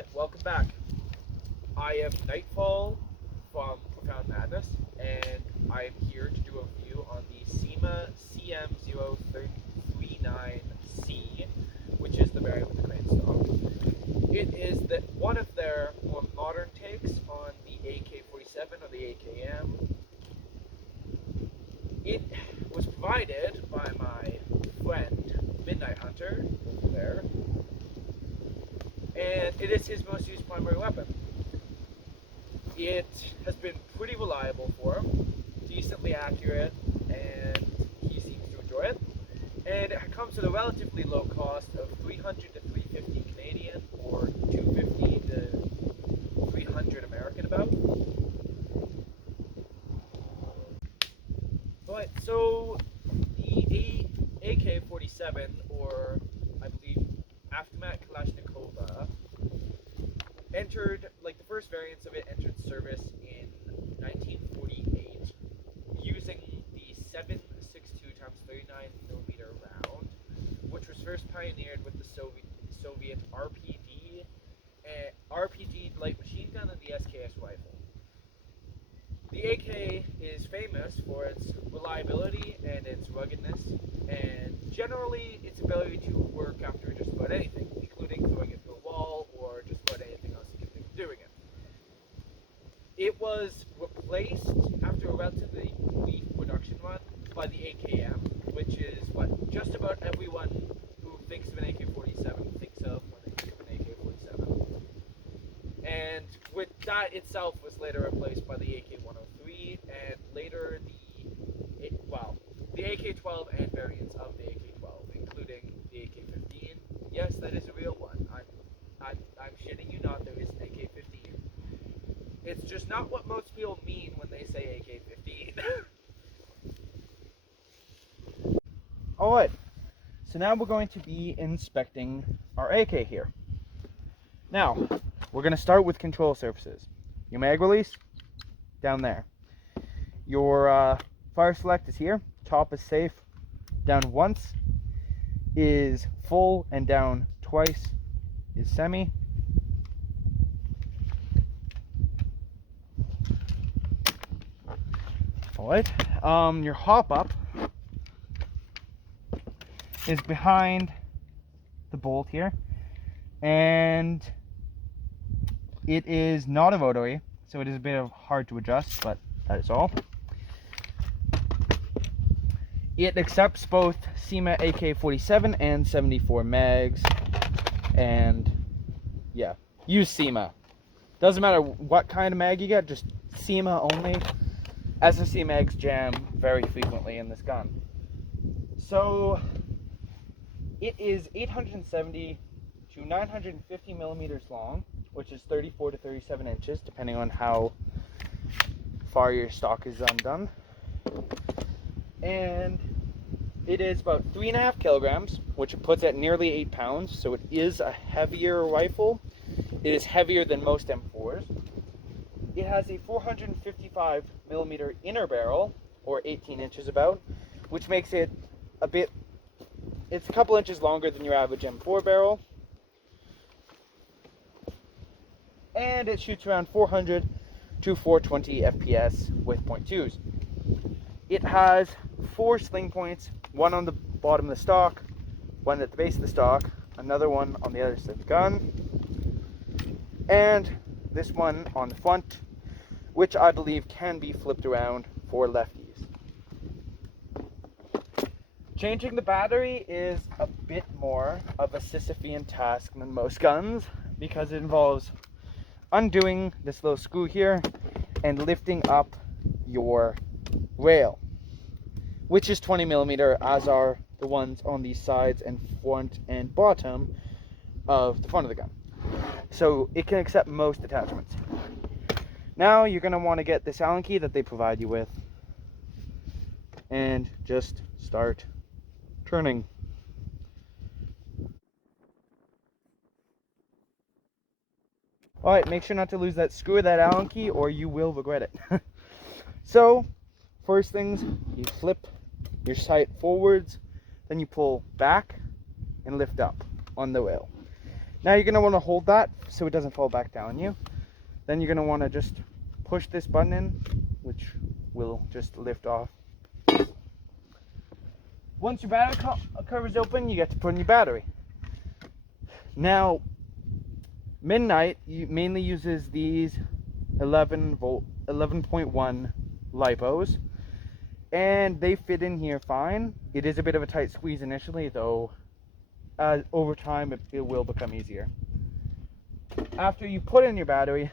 Hi, welcome back. I am Nightfall from Profound Madness, and I am here to do a review on the SEMA CM0339C, which is the variant with the crane stock. It is one of their more modern takes on the AK-47 or the AKM. It was provided by my friend Midnight Hunter over there, and it is his most used primary weapon. It has been pretty reliable for him, decently accurate, and he seems to enjoy it. And it comes at a relatively low cost of 300 to 350 Canadian, or 250 to 300 American about. But so the AK-47, or I believe Avtomat Kalashnikova, the first variants of it entered service in 1948 using the 7.62 times 39mm round, which was first pioneered with the Soviet RPG light machine gun and the SKS rifle. The AK is famous for its reliability and its ruggedness, and generally its ability to work after just about anything, including throwing it through a wall or just about anything else you can think of doing it. It was replaced after a relatively brief production run by the AKM, which is what just about everyone who thinks of an AK-47 thinks of when they think of an AK-47. And with that itself was later replaced by the AK-103, and later the AK-12 and variants of the AK-12, including the AK-15. Yes, that is a real one. I'm shitting you not. There is an AK-15. It's just not what most people mean when they say AK-15. Alright, so now we're going to be inspecting our AK here. Now, we're going to start with control surfaces. Your mag release, down there. Your fire select is here. Top is safe. Down once is full, and down twice is semi. Alright, your hop up is behind the bolt here, and it is not a rotary, so it is a bit hard to adjust, but that is all. It accepts both SEMA AK-47 and 74 mags, and yeah, use SEMA. Doesn't matter what kind of mag you get, just SEMA only. SSC mags jam very frequently in this gun. So it is 870 to 950 millimeters long, which is 34 to 37 inches, depending on how far your stock is undone. And it is about 3.5 kilograms, which puts it at nearly 8 pounds, so it is a heavier rifle. It is heavier than most M4s. It has a 455 millimeter inner barrel, or 18 inches about, which makes it it's a couple inches longer than your average M4 barrel. And it shoots around 400 to 420 FPS with .2s. It has 4 sling points, one on the bottom of the stock, one at the base of the stock, another one on the other side of the gun, and this one on the front, which I believe can be flipped around for lefties. Changing the battery is a bit more of a Sisyphean task than most guns, because it involves undoing this little screw here and lifting up your rail, which is 20 millimeter, as are the ones on the sides and front and bottom of the front of the gun. So it can accept most attachments. Now you're going to want to get this Allen key that they provide you with and just start turning. Alright, make sure not to lose that screw of that Allen key or you will regret it. So, first things, you flip your sight forwards, then you pull back and lift up on the rail. Now you're going to want to hold that so it doesn't fall back down you. Then you're going to want to just push this button in, which will just lift off. Once your battery cover is open, you get to put in your battery. Now, Midnight mainly uses these 11.1 LiPos, and they fit in here fine. It is a bit of a tight squeeze initially, though over time it will become easier. After you put in your battery,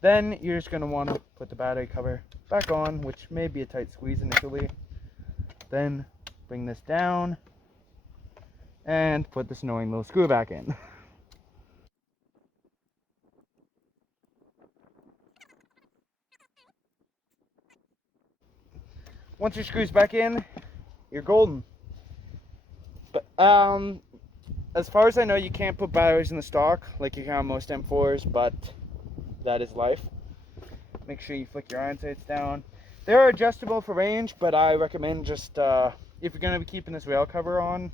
then you're just going to want to put the battery cover back on, which may be a tight squeeze initially. Then bring this down and put this annoying little screw back in. Once your screw's back in, you're golden. But as far as I know, you can't put batteries in the stock like you can on most M4s, but that is life. Make sure you flick your iron sights down. They're adjustable for range, but I recommend just, if you're going to be keeping this rail cover on,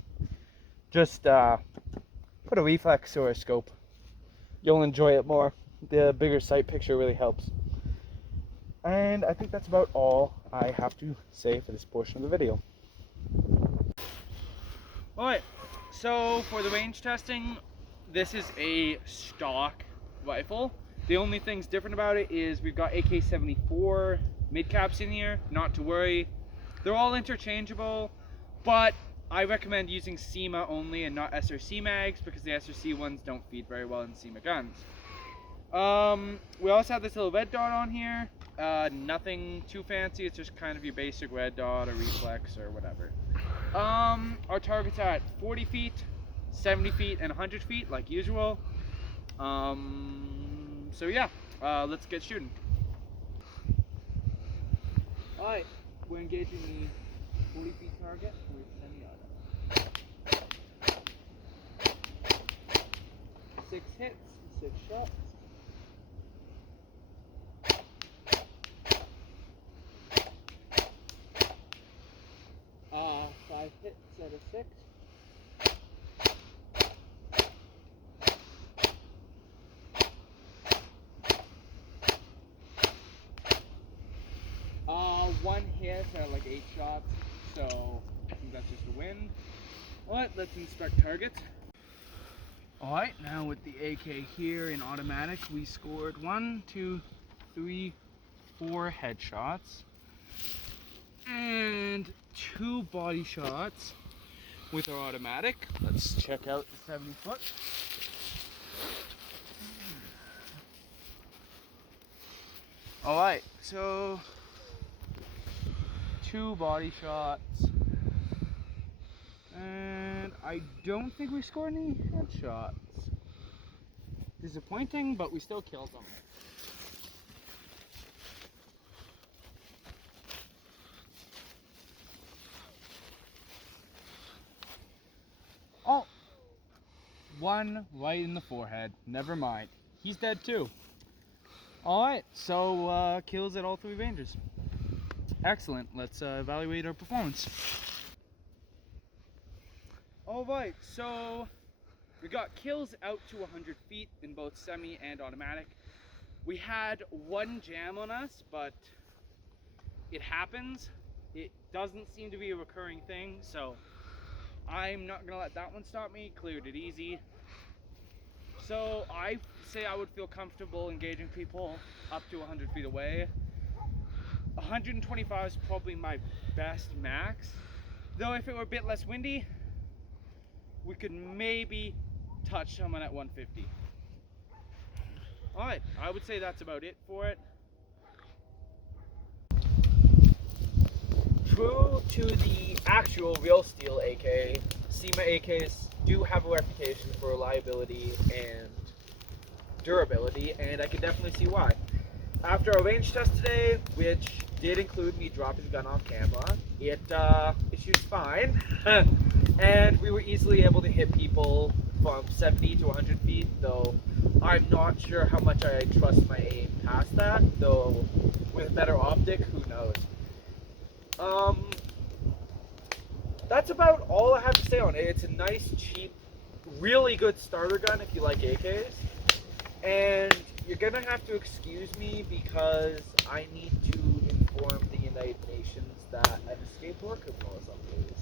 just put a reflex or a scope. You'll enjoy it more. The bigger sight picture really helps. And I think that's about all I have to say for this portion of the video. Alright, so for the range testing, this is a stock rifle. The only things different about it is we've got AK-74 mid-caps in here, not to worry. They're all interchangeable, but I recommend using SEMA only and not SRC mags because the SRC ones don't feed very well in SEMA guns. We also have this little red dot on here. Nothing too fancy, it's just kind of your basic red dot or reflex or whatever. Our targets are at 40 feet, 70 feet, and 100 feet like usual. So yeah, let's get shooting. Alright, we're engaging the 40 feet target with semi-auto. 6 hits, 6 shots. 5 hits out of 6. One hit out of like 8 shots, so I think that's just a win. Alright, let's inspect targets. Alright, now with the AK here in automatic, we scored 1, 2, 3, 4 headshots and 2 body shots with our automatic. Let's check out the 70 foot. Alright, so 2 body shots, and I don't think we scored any headshots. Disappointing, but we still killed them. Oh, 1 right in the forehead. Never mind. He's dead too. Alright, so kills at all 3 ranges. Excellent. Let's evaluate our performance. Alright, so we got kills out to 100 feet in both semi and automatic. We had 1 jam on us, but it happens. It doesn't seem to be a recurring thing, so I'm not going to let that one stop me. Cleared it easy. So I say I would feel comfortable engaging people up to 100 feet away. 125 is probably my best max. Though if it were a bit less windy, we could maybe touch someone at 150. Alright, I would say that's about it for it. True to the actual real steel AK, SEMA AKs do have a reputation for reliability and durability, and I can definitely see why. After our range test today, which did include me dropping the gun off camera, it shoots fine, and we were easily able to hit people from 70 to 100 feet, though I'm not sure how much I trust my aim past that, though with a better optic, who knows. That's about all I have to say on it. It's a nice, cheap, really good starter gun if you like AKs. And you're gonna have to excuse me because I need to inform the United Nations that an escape worker blows up is.